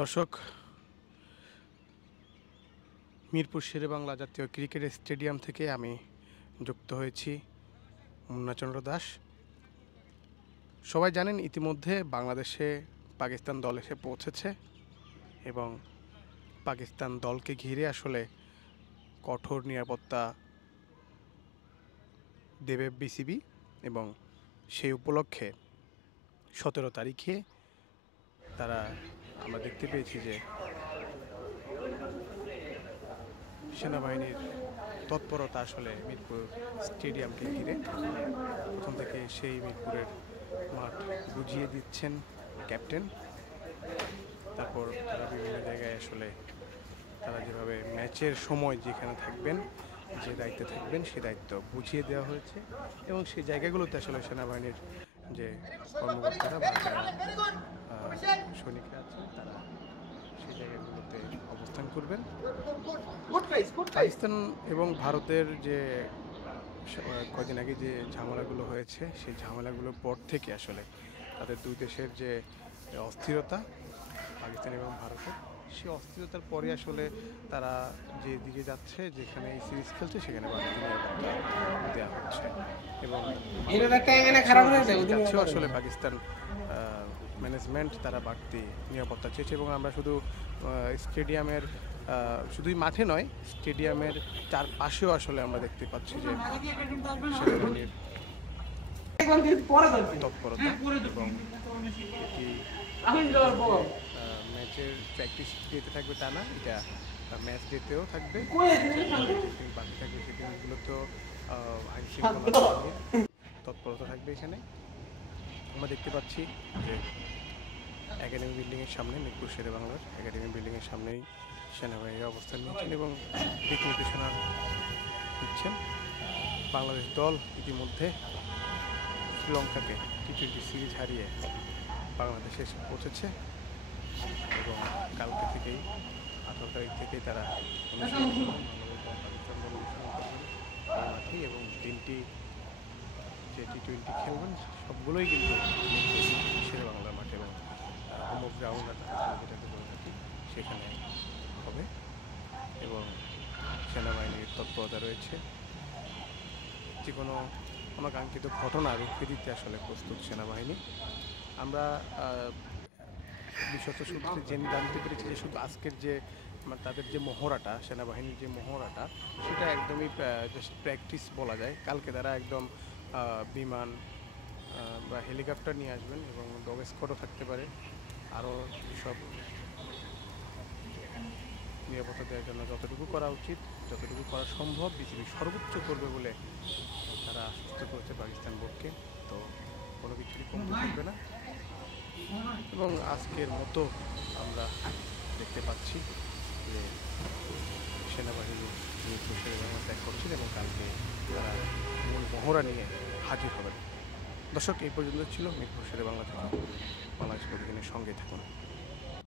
দর্শক, মিরপুর শেরেবাংলা জাতীয় cricket stadium থেকে আমি যুক্ত হয়েছি মুন্নাচন্দ্র দাস। সবাই জানেন ইতিমধ্যে বাংলাদেশে পাকিস্তান দল এসে পৌঁছেছে এবং পাকিস্তান দলকে ঘিরে আসলে কঠোর নিরাপত্তা দেবে বিসিবি এবং সেই উপলক্ষে 17 তারিখে আমরা দেখতে পেয়েছি যে সেনাবাহিনীর তৎপরতা আসলে মিরপুর স্টেডিয়ামকে ঘিরে প্রথম থেকে সেই মিরপুরের মাঠ বুঝিয়ে দিচ্ছেন ক্যাপ্টেন। তারপর তারা বিভিন্ন জায়গায় আসলে তারা যেভাবে ম্যাচের সময় যেখানে থাকবেন, যে দায়িত্বে থাকবেন, সেই দায়িত্ব বুঝিয়ে দেওয়া হয়েছে এবং সেই জায়গাগুলোতে আসলে সেনাবাহিনীর যে কর্মকর্তারা বা সৈনিকরা আছেন তারা সেই জায়গাগুলোতে অবস্থান করবেন। পাকিস্তান এবং ভারতের যে কদিন আগে যে ঝামেলাগুলো হয়েছে, সেই ঝামেলাগুলোর পর থেকে আসলে তাদের দুই দেশের যে অস্থিরতা, পাকিস্তান এবং ভারতের, সেই অস্থিরতার পরে আসলে তারা যে দিকে যাচ্ছে, যেখানে এই সিরিজ খেলছে সেখানে বাড়তি নিরাপত্তা দেওয়া হচ্ছে এবং আসলে পাকিস্তান ম্যানেজমেন্ট তারা বাড়তি নিরাপত্তা চেয়েছে এবং আমরা শুধু স্টেডিয়ামের শুধুই মাঠে নয়, স্টেডিয়ামের চারপাশেও আসলে আমরা দেখতে পাচ্ছি যে সেনাবাহিনীর তৎপরতা এবং এটি ম্যাচের প্র্যাকটিস ডেতে থাকবে তা না, এটা ম্যাচ ডেতেও থাকবে। যেদিন বাকি থাকবে সেদিনগুলোতেও আইন শৃঙ্খলা তৎপরতা থাকবে। এখানে আমরা দেখতে পাচ্ছি যে একাডেমি বিল্ডিংয়ের সামনে, মিরপুর শেরেবাংলার একাডেমি বিল্ডিংয়ের সামনেই সেনাবাহিনীর অবস্থান নিচ্ছেন এবং দিক নির্দেশনা দিচ্ছেন। বাংলাদেশ দল ইতিমধ্যে শ্রীলঙ্কাকে টি-20 সিরিজ হারিয়ে বাংলাদেশে এসে পৌঁছেছে এবং কালকে থেকেই 18 তারিখ থেকেই তারা পাকিস্তান দল অনুশীলন করবেন মাঠে এবং তিনটি যে টি-20 খেলবেন সবগুলোই কিন্তু শেরেবাংলার মাঠে এবং হোম গ্রাউন্ড যেটাকে বলে থাকি সেখানে হবে এবং সেনাবাহিনীর তৎপরতা রয়েছে। যে কোনো অনাকাঙ্ক্ষিত ঘটনা রুখে দিতে আসলে প্রস্তুত সেনাবাহিনী। আমরা বিশ্বস্ত সূত্রে জানতে পেরেছি যে শুধু আজকের যে তাদের যে মহড়াটা, সেনাবাহিনীর যে মহড়াটা, সেটা একদমই জাস্ট প্র্যাকটিস বলা যায়। কালকে তারা একদম বিমান বা হেলিকপ্টার নিয়ে আসবেন এবং ডগ স্কোয়াডও থাকতে পারে। আরও যেসব নিরাপত্তা দেওয়ার জন্য যতটুকু করা উচিত, যতটুকু করা সম্ভব বিসিবি সর্বোচ্চ করবে বলে তারা আশ্বস্ত করেছে পাকিস্তান বোর্ডকে। তো কোনো কিছুই কমতে থাকবে না এবং আজকের মতো আমরা দেখতে পাচ্ছি যে সেনাবাহিনী মিরপুর শেরেবাংলা ত্যাগ করছেন এবং কালকে তারা মূল মহড়া নিয়ে হাজির হবেন। দর্শক, এই পর্যন্ত ছিল মিরপুর শেরেবাংলা থেকে। বাংলাদেশ প্রতিদিনের সঙ্গেই থাকুন।